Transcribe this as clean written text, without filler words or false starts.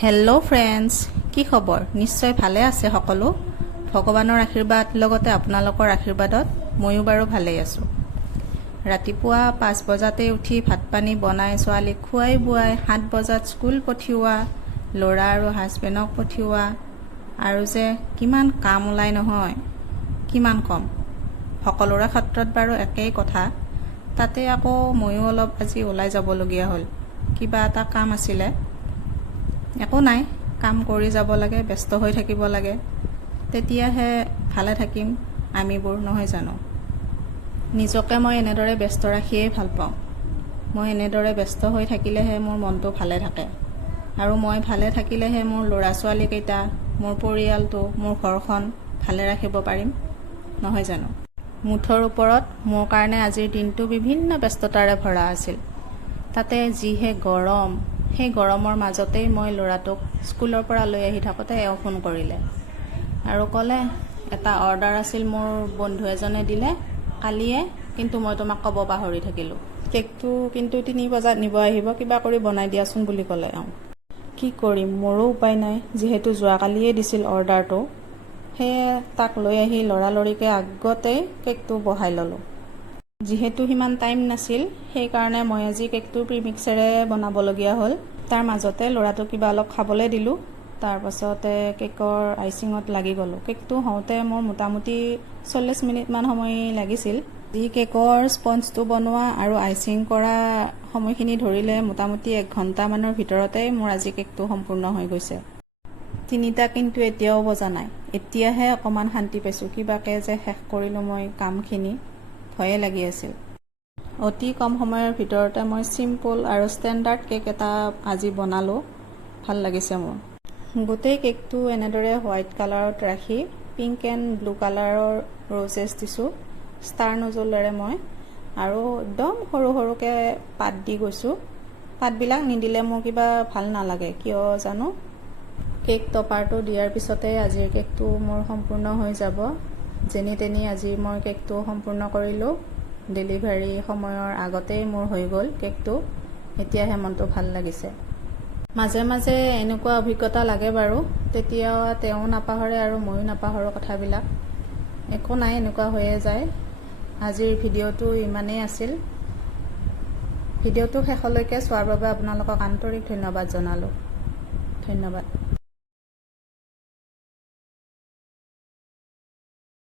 Hello' friends, কি খবৰ? নিশ্চয় ভালে আছে সকলো। ভগৱানৰ আশীৰ্বাদ লগতে আপোনালোকৰ আশীৰ্বাদত ময়ো বাৰু ভালেই আছোঁ। ৰাতিপুৱা 5 বজাতে উঠি ভাত পানী বনাই ছোৱালীক খুৱাই বুৱাই 7 বজাত স্কুল পঠিওৱা, ল'ৰা আৰু হাজবেণ্ডক পঠিওৱা, আৰু যে কিমান কাম ওলাই নহয়, কিমান কম। সকলোৰে ক্ষেত্ৰত বাৰু একেই কথা। তাতে আকৌ ময়ো অলপ আজি ওলাই যাবলগীয়া হ'ল, কিবা এটা কাম আছিলে। একো নাই, কাম কৰি যাব লাগে, ব্যস্ত হৈ থাকিব লাগে, তেতিয়াহে ভালে থাকিম আমিবোৰ, নহয় জানো? নিজকে মই এনেদৰে ব্যস্ত ৰাখিয়েই ভাল পাওঁ। মই এনেদৰে ব্যস্ত হৈ থাকিলেহে মোৰ মনটো ভালে থাকে, আৰু মই ভালে থাকিলেহে মোৰ ল'ৰা ছোৱালীকেইটা, মোৰ পৰিয়ালটো, মোৰ ঘৰখন ভালে ৰাখিব পাৰিম, নহয় জানো? মুঠৰ ওপৰত মোৰ কাৰণে আজিৰ দিনটো বিভিন্ন ব্যস্ততাৰে ভৰা আছিল। তাতে যিহে গৰম, সেই গৰমৰ মাজতেই মই ল'ৰাটোক স্কুলৰ পৰা লৈ আহি থাকোঁতে এওঁ ফোন কৰিলে আৰু ক'লে, এটা অৰ্ডাৰ আছিল মোৰ বন্ধু এজনে দিলে কালিয়ে, কিন্তু মই তোমাক ক'ব পাহৰি থাকিলোঁ। কেকটো কিন্তু 3 বজাত নিব আহিব, কিবা কৰি বনাই দিয়াচোন বুলি ক'লে এওঁ। কি কৰিম, মোৰো উপায় নাই, যিহেতু যোৱাকালিয়ে দিছিল অৰ্ডাৰটো। সেয়ে তাক লৈ আহি লৰালৰিকৈ আগতেই কেকটো বহাই ল'লোঁ। যিহেতু সিমান টাইম নাছিল, সেইকাৰণে মই আজি কেকটো প্ৰিমিক্সেৰে বনাবলগীয়া হ'ল। তাৰ মাজতে ল'ৰাটোক কিবা অলপ খাবলৈ দিলোঁ, তাৰপাছতে কেকৰ আইচিঙত লাগি গ'লোঁ। কেকটো হওঁতে মোৰ মোটামুটি 40 মিনিটমান সময় লাগিছিল। যি কেকৰ স্পঞ্জটো বনোৱা আৰু আইচিং কৰা সময়খিনি ধৰিলে মোটামুটি 1 ঘণ্টামানৰ ভিতৰতেই মোৰ আজি কেকটো সম্পূৰ্ণ হৈ গৈছে। 3টা কিন্তু এতিয়াও বজা নাই। এতিয়াহে অকণমান শান্তি পাইছোঁ, কিবাকৈ যে শেষ কৰিলোঁ মই কামখিনি, ভয়ে লাগি আছিল। অতি কম সময়ৰ ভিতৰতে মই চিম্পল আৰু ষ্টেণ্ডাৰ্ড কেক এটা আজি বনালোঁ, ভাল লাগিছে মোৰ। গোটেই কেকটো এনেদৰে হোৱাইট কালাৰত ৰাখি পিংক এণ্ড ব্লু কালাৰৰ ৰ'জেছ দিছোঁ ষ্টাৰ নজলেৰে মই, আৰু একদম সৰু সৰুকৈ পাত দি গৈছোঁ। পাতবিলাক নিদিলে মোৰ কিবা ভাল নালাগে, কিয় জানো। কেক টপাৰটো দিয়াৰ পিছতে আজিৰ কেকটো মোৰ সম্পূৰ্ণ হৈ যাব। যেনি তেনি আজি মই কেকটো সম্পূৰ্ণ কৰিলোঁ। ডেলিভাৰী সময়ৰ আগতেই মোৰ হৈ গ'ল কেকটো, এতিয়াহে মনটো ভাল লাগিছে। মাজে মাজে এনেকুৱা অভিজ্ঞতা লাগে বাৰু, তেতিয়া তেওঁ নাপাহৰে আৰু ময়ো নাপাহৰোঁ কথাবিলাক। একো নাই, এনেকুৱা হৈয়ে যায়। আজিৰ ভিডিঅ'টো ইমানেই আছিল। ভিডিঅ'টো শেষলৈকে চোৱাৰ বাবে আপোনালোকক আন্তৰিক ধন্যবাদ জনালোঁ। ধন্যবাদ।